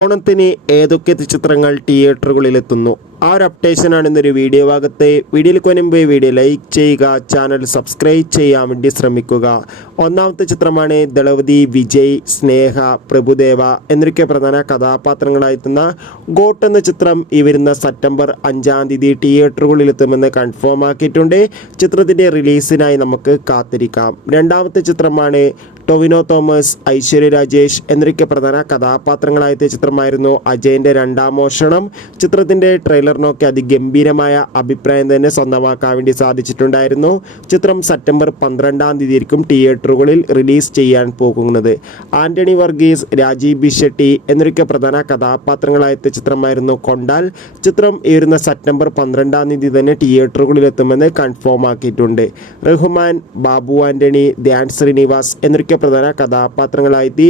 ഓണത്തിന് ഏതൊക്കെ ചിത്രങ്ങൾ തിയേറ്ററുകളിലെത്തുന്നു ആ ഒരു അപ്ഡേഷനാണ് ഇന്നൊരു വീഡിയോ ഭാഗത്തെ. വീഡിയോയിൽ കൊനുമ്പോൾ വീഡിയോ ലൈക്ക് ചെയ്യുക ചാനൽ സബ്സ്ക്രൈബ് ചെയ്യാൻ വേണ്ടി ശ്രമിക്കുക. ഒന്നാമത്തെ ചിത്രമാണ് ദളവതി വിജയ് സ്നേഹ പ്രഭുദേവ എന്നൊക്കെ പ്രധാന കഥാപാത്രങ്ങളായെത്തുന്ന ഗോട്ട് എന്ന ചിത്രം ഈ വരുന്ന സെപ്റ്റംബർ അഞ്ചാം തീയതി തിയേറ്ററുകളിൽ എത്തുമെന്ന് കൺഫേം ആക്കിയിട്ടുണ്ട്. ചിത്രത്തിന്റെ റിലീസിനായി നമുക്ക് കാത്തിരിക്കാം. രണ്ടാമത്തെ ചിത്രമാണ് ടൊവിനോ തോമസ് ഐശ്വര്യ രാജേഷ് എന്നൊക്കെ പ്രധാന കഥാപാത്രങ്ങളായ ചിത്രമായിരുന്നു അജയന്റെ രണ്ടാം മോഷണം. ചിത്രത്തിന്റെ ട്രെയിലറിനൊക്കെ അതിഗംഭീരമായ അഭിപ്രായം തന്നെ സ്വന്തമാക്കാൻ വേണ്ടി സാധിച്ചിട്ടുണ്ടായിരുന്നു. ചിത്രം സെപ്റ്റംബർ പന്ത്രണ്ടാം തീയതിയായിരിക്കും തിയേറ്ററുകളിൽ റിലീസ് ചെയ്യാൻ പോകുന്നത്. ആന്റണി വർഗീസ് രാജീവ് ബി ഷെട്ടി എന്നൊക്കെ പ്രധാന കഥാപാത്രങ്ങളായ ചിത്രമായിരുന്നു കൊണ്ടാൽ. ചിത്രം ഈ സെപ്റ്റംബർ പന്ത്രണ്ടാം തീയതി തന്നെ തിയേറ്ററുകളിൽ എത്തുമെന്ന് കൺഫേം ആക്കിയിട്ടുണ്ട്. റഹ്മാൻ ബാബു ആന്റണി ധ്യാൻ ശ്രീനിവാസ് എന്നൊക്കെ പ്രധാന കഥാപാത്രങ്ങളായി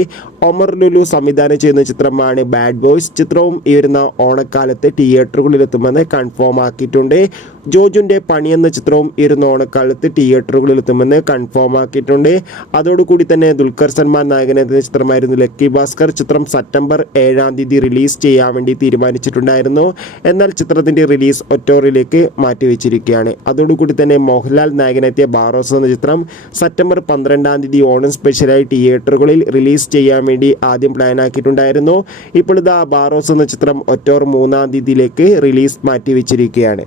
ഒമർ ലുലു സംവിധാനം ചെയ്യുന്ന ചിത്രമാണ് ബാഡ് ബോയ്സ്. ചിത്രവും ഈ വരുന്ന ഓണക്കാലത്ത് തിയേറ്ററുകളിൽ എത്തുമെന്ന് കൺഫേം ആക്കിയിട്ടുണ്ട്. ജോജുന്റെ പണി എന്ന ചിത്രവും ഈ വരുന്ന ഓണക്കാലത്ത് തിയേറ്ററുകളിൽ എത്തുമെന്ന് കൺഫേം ആക്കിയിട്ടുണ്ട്. അതോടുകൂടി തന്നെ ദുൽഖർ സൽമാൻ നായകനെത്തുന്ന ചിത്രമായിരുന്നു ലക്കി ഭാസ്കർ. ചിത്രം സെപ്റ്റംബർ ഏഴാം തീയതി റിലീസ് ചെയ്യാൻ വേണ്ടി തീരുമാനിച്ചിട്ടുണ്ടായിരുന്നു. എന്നാൽ ചിത്രത്തിന്റെ റിലീസ് ഒറ്റോറിലേക്ക് മാറ്റിവെച്ചിരിക്കുകയാണ്. അതോടുകൂടി തന്നെ മോഹൻലാൽ നായകനെത്തിയ ബാറോസ് എന്ന ചിത്രം സെപ്റ്റംബർ പന്ത്രണ്ടാം തീയതി ഓണം സ്പെഷ്യലായി തിയേറ്ററുകളിൽ റിലീസ് ചെയ്യാൻ വേണ്ടി ആദ്യം പ്ലാൻ ആക്കിയിട്ടുണ്ടായിരുന്നു. ഇപ്പോൾ ഇതാ ബാറോസ് എന്ന ചിത്രം ഒറ്റോർ മൂന്നാം തീയതിയിലേക്ക് റിലീസ് മാറ്റിവെച്ചിരിക്കുകയാണ്.